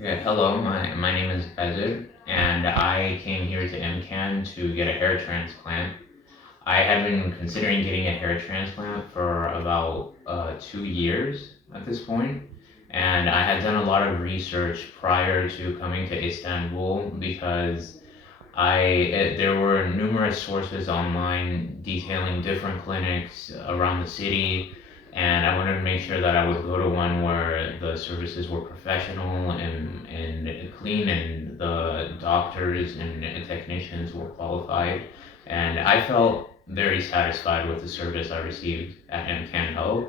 Yeah, hello, my name is Ezra, and I came here to MCAN to get a hair transplant. I had been considering getting a hair transplant for about 2 years at this point, and I had done a lot of research prior to coming to Istanbul because there were numerous sources online detailing different clinics around the city, and I wanted to make sure that I would go to one where the services were professional and clean, and the doctors and technicians were qualified. And I felt very satisfied with the service I received at MCAN Health.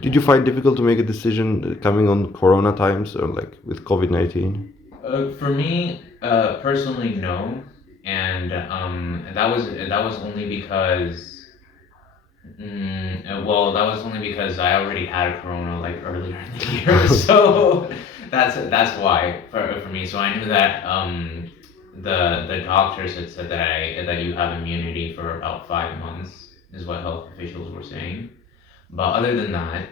Did you find difficult to make a decision coming on Corona times or like with COVID-19? For me, personally, no, and that was only because well, that was only because I already had corona like earlier in the year, so that's why for me. So I knew that the doctors had said that that you have immunity for about 5 months is what health officials were saying. But other than that,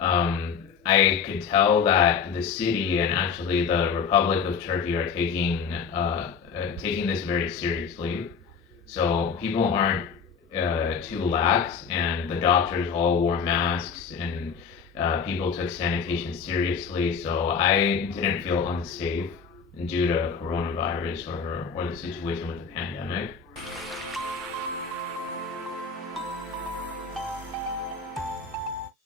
I could tell that the city and actually the Republic of Turkey are taking this very seriously. So people aren't too lax, and the doctors all wore masks, and people took sanitation seriously. So I didn't feel unsafe due to coronavirus or the situation with the pandemic.